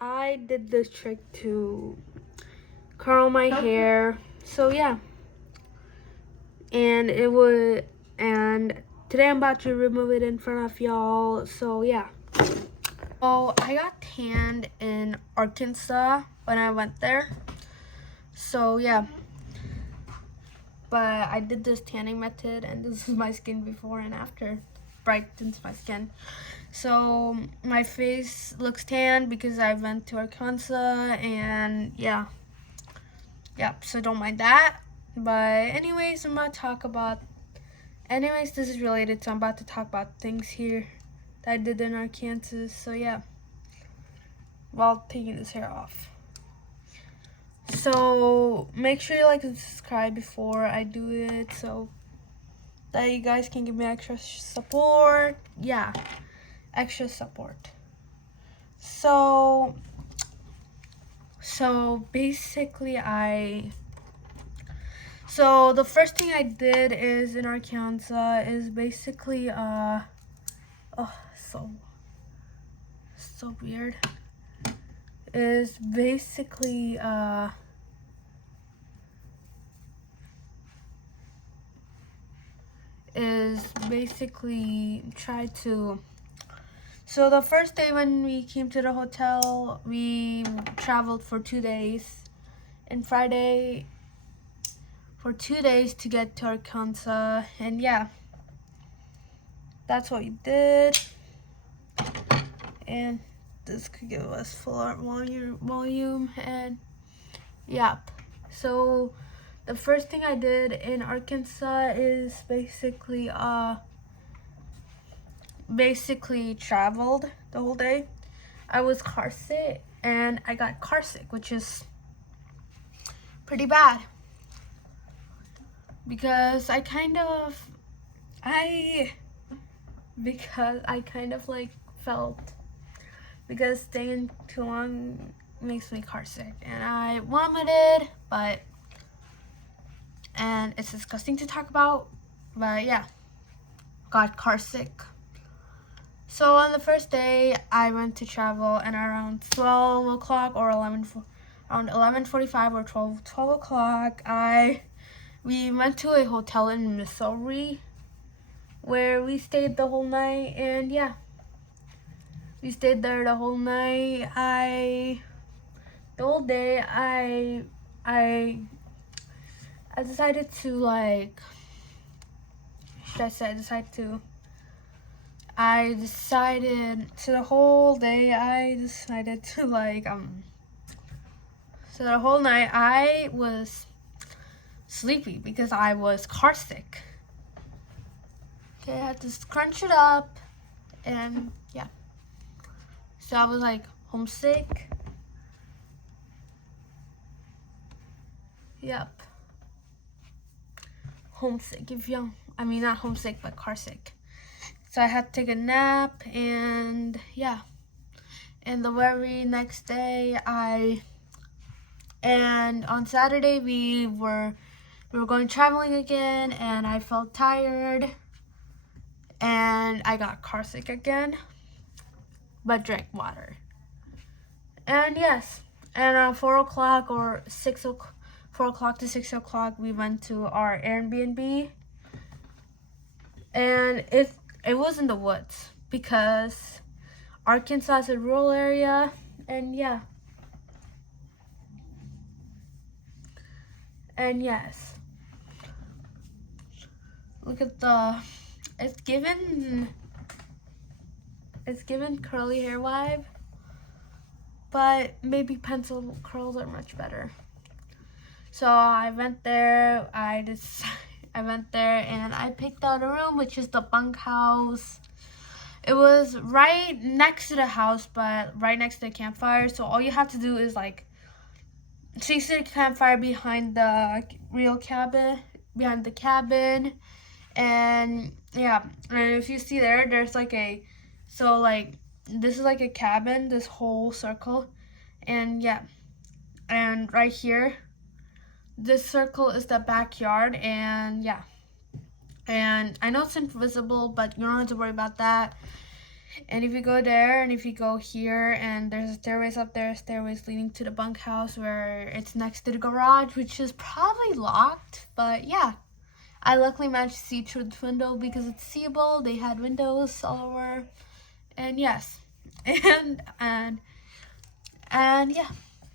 I did this trick to curl my hair. So yeah, and today I'm about to remove it in front of y'all. So yeah. So I got tanned in Arkansas when I went there. So yeah. But I did this tanning method, and this is my skin before and after. Brightens my skin. So my face looks tan because I went to Arkansas, and yeah. So don't mind that. But anyways, this is related, so I'm about to talk about things here that I did in Arkansas. So yeah, while taking this hair off. So make sure you like and subscribe before I do it, so that you guys can give me extra support. Yeah, extra support. So basically so the first thing I did is in Arkansas is basically so weird. Is basically try to. So the first day when we came to the hotel, we traveled for 2 days, and Friday for 2 days to get to Arkansas, and yeah, that's what we did. And this could give us full art volume, and yep. So the first thing I did in Arkansas is basically traveled the whole day. I was car sick, and I got car sick, which is pretty bad because I kind of like felt, because staying too long makes me car sick, and I vomited, and it's disgusting to talk about, but yeah, got car sick. So on the first day, I went to travel, and around 12 o'clock or around 11:45 or 12 o'clock, we went to a hotel in Missouri where we stayed the whole night, and yeah, we stayed there the whole night. The whole day, I decided to like, so the whole day I decided to like, so the whole night I was sleepy because I was car sick. Okay, I had to crunch it up, and yeah. So I was like homesick. Yep. Homesick, not homesick, but car sick. So I had to take a nap, and yeah. And the very next day, on Saturday we were going traveling again, and I felt tired, and I got car sick again, but drank water. And yes, and 4 o'clock or 4 o'clock to 6 o'clock, we went to our Airbnb, and it was in the woods because Arkansas is a rural area, and yeah. And yes, look at it's given curly hair vibe, but maybe pencil curls are much better. So I went there, and I picked out a room, which is the bunkhouse. It was right next to the house, but right next to the campfire. So all you have to do is like, so you see the campfire behind the cabin, and yeah, and if you see there's like this is like a cabin, this whole circle, and yeah, and right here, this circle is the backyard, and yeah, and I know it's invisible, but you don't have to worry about that. And if you go there and if you go here, and there's a stairways up there, stairways leading to the bunkhouse where it's next to the garage, which is probably locked, but yeah. I luckily managed to see through the window because it's seeable. They had windows all over. And yes. And yeah,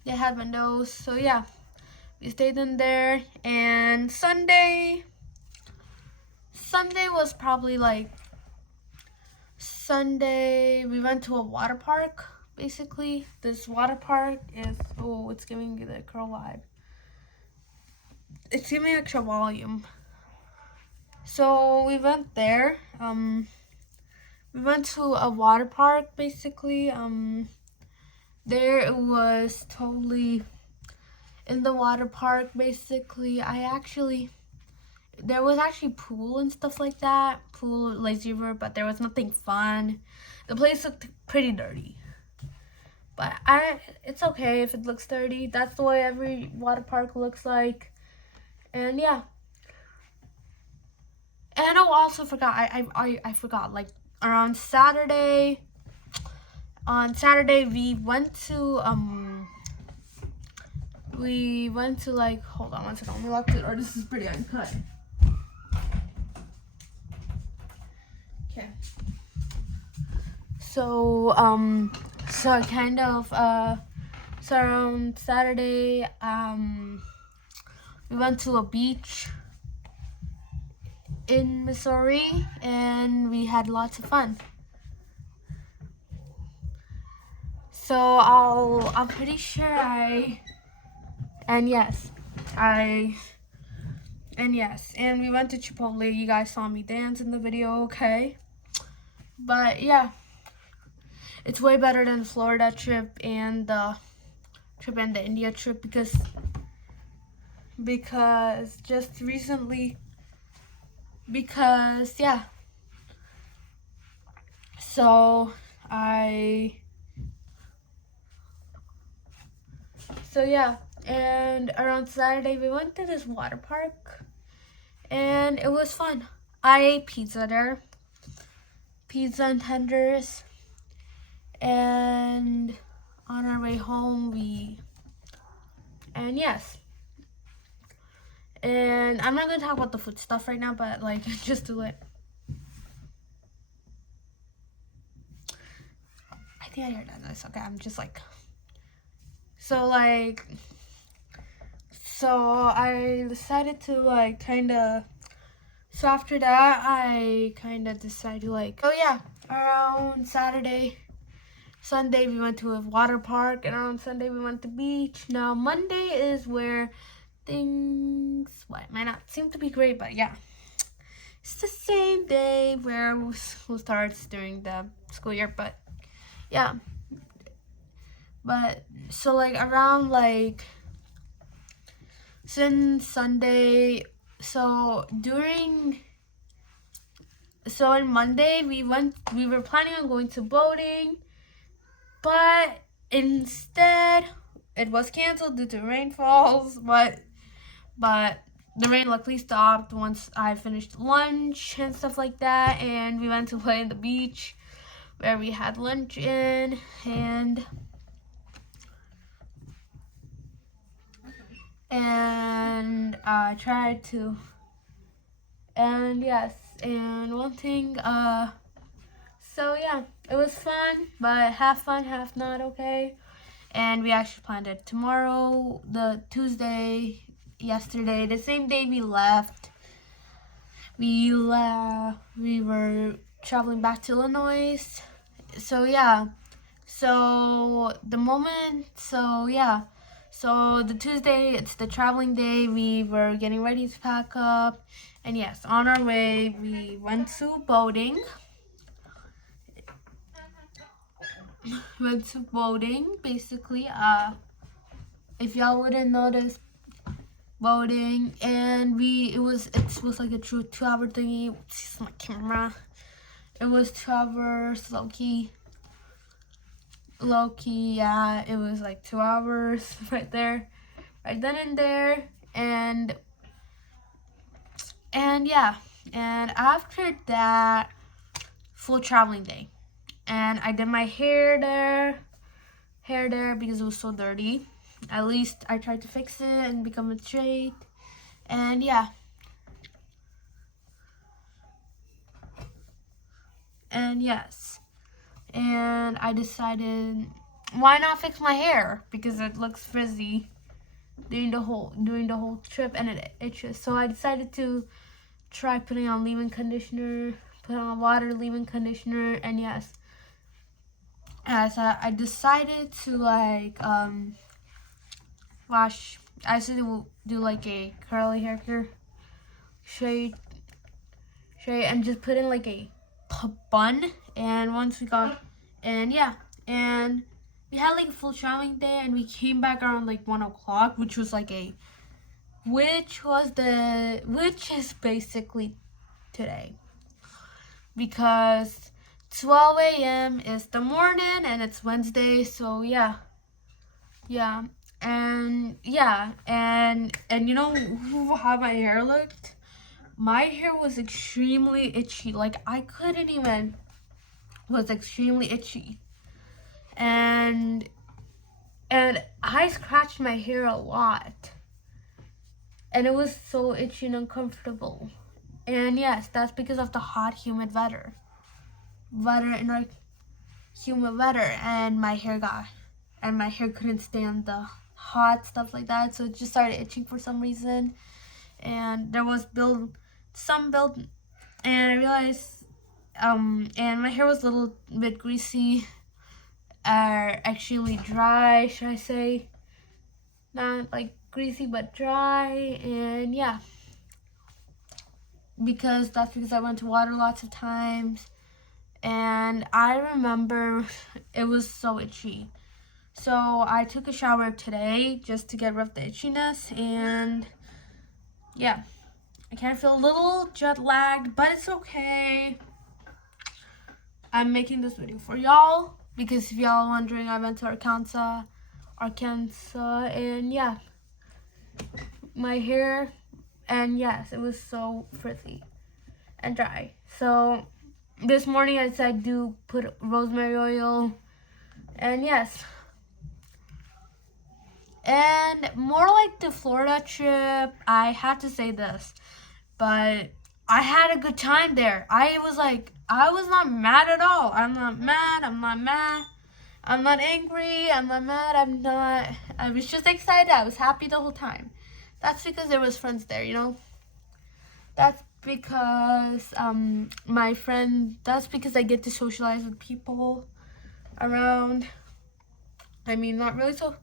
they had windows. So yeah, we stayed in there. And Sunday was probably like Sunday, we went to a water park, basically. This water park is, oh, it's giving me the curl vibe. It's giving me extra volume. So we went there. We went to a water park, basically. There it was totally in the water park, basically. There was actually pool and stuff like that, pool, lazy river, but there was nothing fun. The place looked pretty dirty, but it's okay if it looks dirty. That's the way every water park looks like. And yeah, and I also forgot, I forgot, like around on Saturday we went to like, hold on one second, let me lock the door, this is pretty uncut. Okay. So so around Saturday, we went to a beach in Missouri and we had lots of fun. So I'm pretty sure and we went to Chipotle. You guys saw me dance in the video, okay? But yeah, it's way better than the Florida trip and the India trip because just recently, yeah. So yeah, and around Saturday we went to this water park and it was fun. I ate pizza there, pizza and tenders, and on our way home and I'm not gonna talk about the food stuff right now, but like just do it. I think I heard that noise. Okay, I'm just like, so I decided to like so after that I decided to like, oh yeah, around Sunday we went to a water park, and on Sunday we went to the beach. Now Monday is where things might not seem to be great, but yeah, it's the same day where school starts during the school year, but yeah. But so like around like since Sunday, so on Monday we were planning on going to boating, but instead it was canceled due to rainfalls, but the rain luckily stopped once I finished lunch and stuff like that, and we went to play in the beach where we had lunch in, and I tried to, and yes, and one thing, so yeah, it was fun, but half fun, half not, okay? And we actually planned it tomorrow, the Tuesday, yesterday, the same day we left. We were traveling back to Illinois. So yeah. So the Tuesday, it's the traveling day. We were getting ready to pack up. And yes, on our way, we went to boating. Basically. If y'all wouldn't notice, boating, and it was like a true 2-hour thingy. It's my camera. It was 2 hours, low-key, yeah, it was like 2 hours right then and there, and yeah, and after that, full traveling day, and I did my hair there because it was so dirty. At least I tried to fix it and become it straight. And yeah. And yes. And I decided, why not fix my hair? Because it looks frizzy during the whole trip and it itches. So I decided to try putting on leave-in conditioner, put on water leave-in conditioner, and yes. As I decided to wash, I decided to do like a curly hair care shade, and just put in like a bun. And once we got, and yeah, and we had like a full traveling day, and we came back around like 1 o'clock, which is basically today, because 12 a.m. is the morning and it's Wednesday. So yeah, and you know how my hair looked? My hair was extremely itchy. Like was extremely itchy. And I scratched my hair a lot. And it was so itchy and uncomfortable. And yes, that's because of the hot, humid weather. Humid weather, and my hair couldn't stand the hot stuff like that, so it just started itching for some reason. And there was some build, and I realized, and my hair was a little bit greasy, actually dry, should I say, not like greasy but dry. And yeah, because I went to water lots of times, and I remember it was so itchy. So I took a shower today just to get rid of the itchiness, and yeah, I kind of feel a little jet lagged, but it's okay. I'm making this video for y'all because if y'all are wondering, I went to Arkansas, and yeah, my hair, and yes, it was so frizzy and dry. So this morning I decided to put rosemary oil, and yes. And more like the Florida trip, I have to say this, but I had a good time there. I was not mad at all. I'm not mad. I'm not angry. I'm not mad. I was just excited. I was happy the whole time. That's because there was friends there, you know? That's because that's because I get to socialize with people around. I mean, not really so.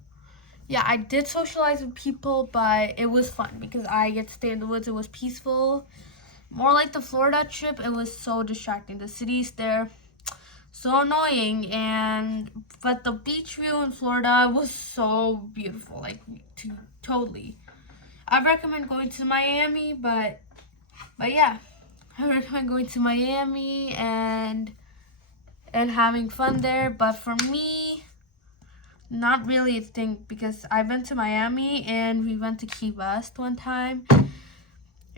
Yeah, I did socialize with people, but it was fun because I get to stay in the woods. It was peaceful. More like the Florida trip, it was so distracting. The cities there, so annoying, but the beach view in Florida was so beautiful, like totally. I recommend going to Miami, but yeah, I recommend going to Miami and having fun there. But for me, not really a thing, because I went to Miami and we went to Key West one time.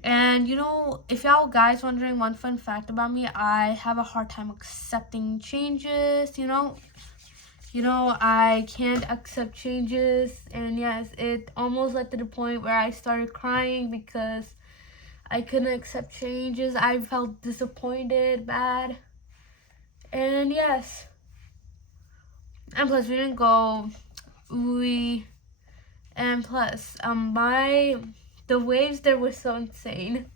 And you know, if y'all guys wondering, one fun fact about me, I have a hard time accepting changes, you know, I can't accept changes. And yes, it almost led to the point where I started crying because I couldn't accept changes. I felt disappointed, bad. And yes, and plus we didn't go, and plus the waves there were so insane.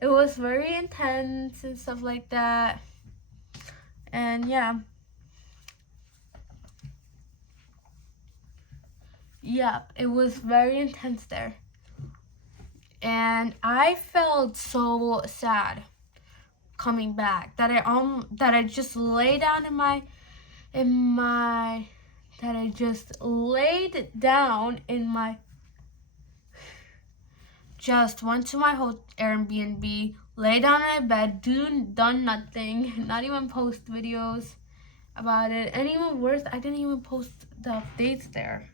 It was very intense and stuff like that. And yeah, it was very intense there. And I felt so sad coming back that I just lay down just went to my whole Airbnb, lay down in my bed, done nothing, not even post videos about it. And even worse, I didn't even post the updates there.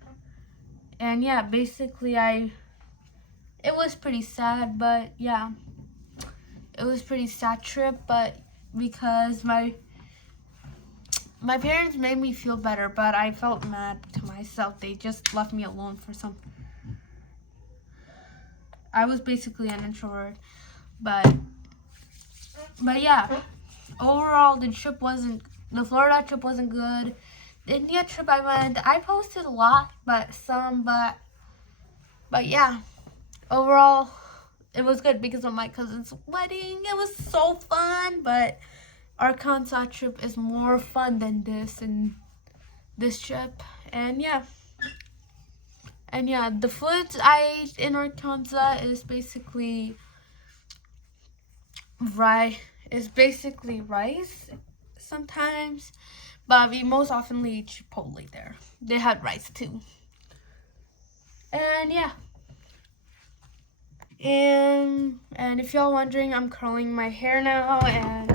And yeah, basically it was pretty sad, but yeah, it was pretty sad trip, but because my parents made me feel better, but I felt mad to myself. They just left me alone for some. I was basically an introvert, but yeah. Overall, the Florida trip wasn't good. The India trip I went, I posted a lot, but yeah. Overall, it was good because of my cousin's wedding. It was so fun, but Arkansas trip is more fun than this trip. And yeah, the food I ate in Arkansas is basically rice. Sometimes, but we most often eat Chipotle there. They had rice too. And yeah. And if y'all wondering, I'm curling my hair now, and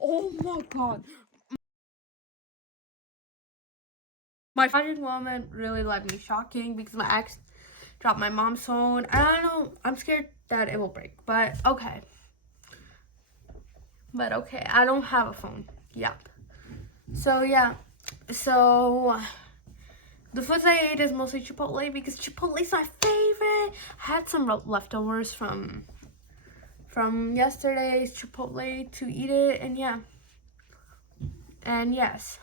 oh my god. My tragic moment really left me shocking because my ex dropped my mom's phone. I don't know, I'm scared that it will break, but okay. I don't have a phone. Yep. So yeah. So the foods I ate is mostly Chipotle because Chipotle's my favorite. I had some leftovers from yesterday's Chipotle to eat it, and yeah. And yes.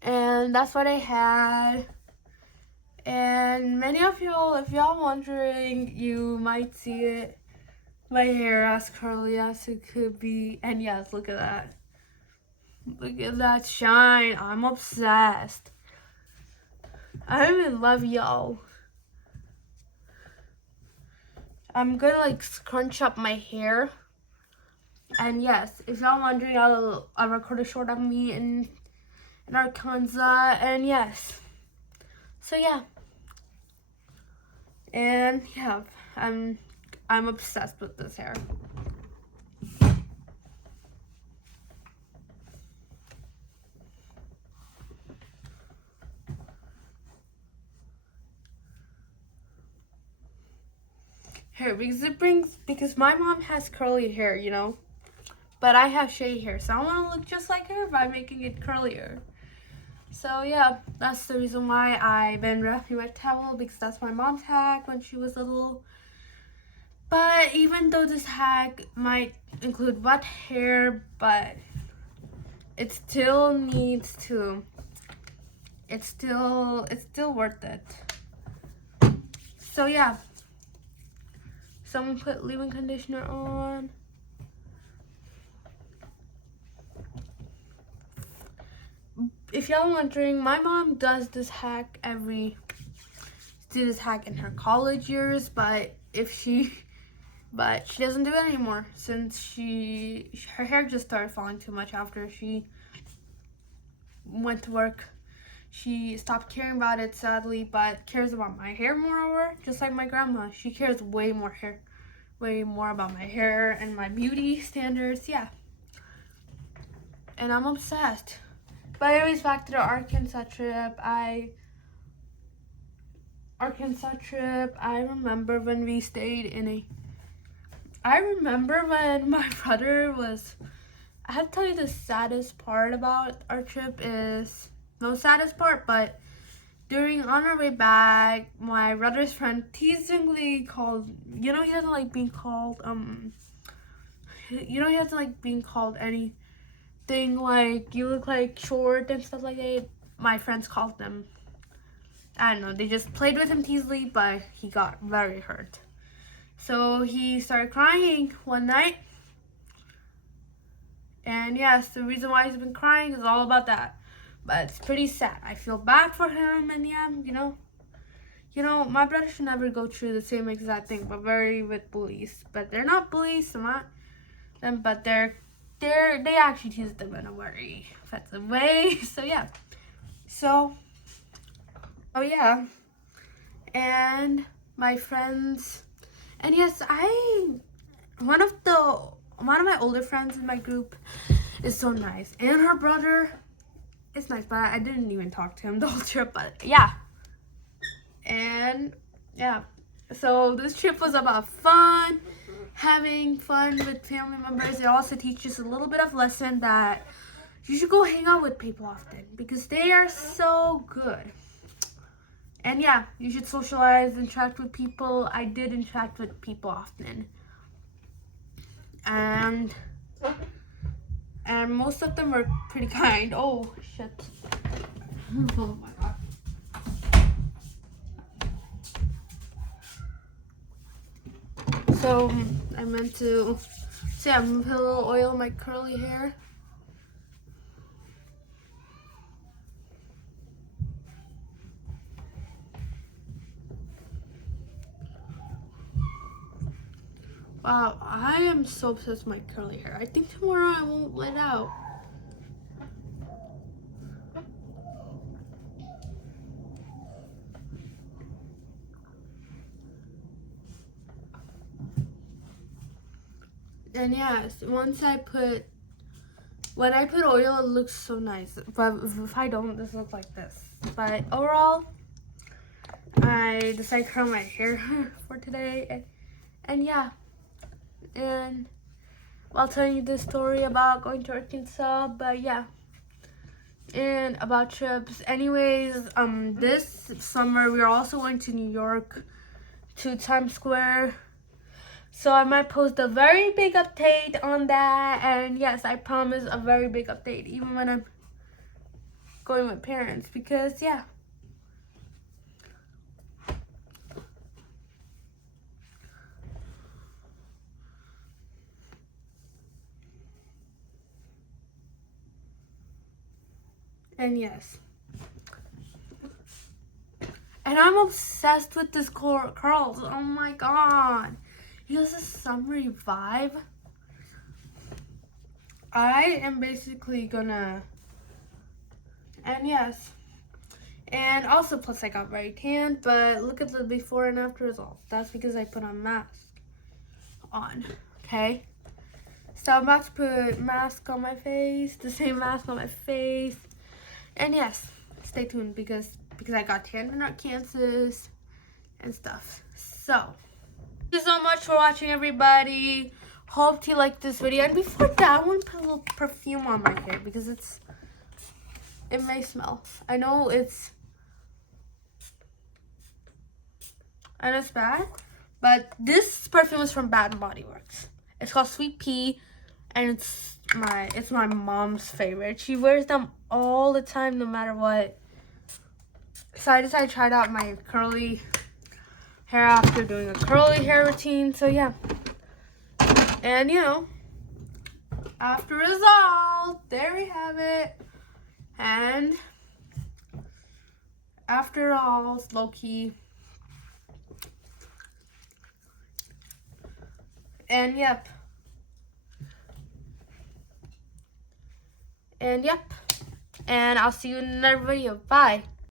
And that's what I had. And many of y'all, if y'all wondering, you might see it. My hair as curly as it could be. And yes, look at that. Look at that shine. I'm obsessed. I'm in love, y'all. I'm gonna like scrunch up my hair. And yes, if y'all wondering, I'll record a short of me in Arkansas. And yes. So yeah. And yeah, I'm obsessed with this hair. Because my mom has curly hair, you know, but I have shaggy hair, so I want to look just like her by making it curlier. So yeah, that's the reason why I've been wrapping my towel, because that's my mom's hack when she was little. But even though this hack might include wet hair, but it still needs to, it's still worth it. So yeah. Someone put leave-in conditioner on. If y'all wondering, my mom does this hack in her college years, but she doesn't do it anymore since her hair just started falling too much after she went to work. She stopped caring about it, sadly, but cares about my hair moreover, just like my grandma. She cares way more about my hair and my beauty standards, yeah. And I'm obsessed. But anyways, back to the Arkansas trip. I remember when we stayed I remember when my brother was, I have to tell you the saddest part about our trip is, no saddest part, but on our way back, my brother's friend teasingly called, he doesn't like being called, he doesn't like being called anything like, you look like short and stuff like that. My friends called them, I don't know, they just played with him teasingly, but he got very hurt. So he started crying one night. And yes, the reason why he's been crying is all about that. But it's pretty sad. I feel bad for him, and yeah, my brother should never go through the same exact thing, but with bullies. But they're not bullies, so not them, but they actually tease them in a very offensive way. So yeah. Oh yeah. And my friends, and yes, one of my older friends in my group is so nice, and her brother is nice, but I didn't even talk to him the whole trip, but yeah. And yeah, so this trip was about fun, having fun with family members. It also teaches a little bit of lesson that you should go hang out with people often because they are so good. And yeah, you should socialize, interact with people. I did interact with people often. And most of them were pretty kind. Oh, shit. Oh my god. So, I meant to say I'm gonna put a little oil in my curly hair. Wow, I am so obsessed with my curly hair. I think tomorrow I won't let out. And yes, when I put oil, it looks so nice. But if I don't, this looks like this. But overall, I decided to curl my hair for today. And yeah, and I'll tell you this story about going to Arkansas. But yeah, and about trips. Anyways, this summer we are also going to New York, to Times Square. So I might post a very big update on that. And yes, I promise a very big update, even when I'm going with parents, because yeah. And yes. And I'm obsessed with this curls. Oh my god. He has a summery vibe. I am basically gonna, and yes. And also, plus I got very tan, but look at the before and after results. That's because I put a mask on, okay? So I'm about to put mask on my face, the same mask on my face. And yes, stay tuned because I got tan in Kansas and stuff. So, thank you so much for watching, everybody. Hope you liked this video. And before that, I want to put a little perfume on my hair because it may smell. I know it's bad, but this perfume is from Bath and Body Works. It's called Sweet Pea, and it's my mom's favorite. She wears them all the time, no matter what. So I decided to try out my curly hair after doing a curly hair routine. So yeah, and you know, after result, there we have it. And after all, it's low key. And yep. And I'll see you in another video. Bye.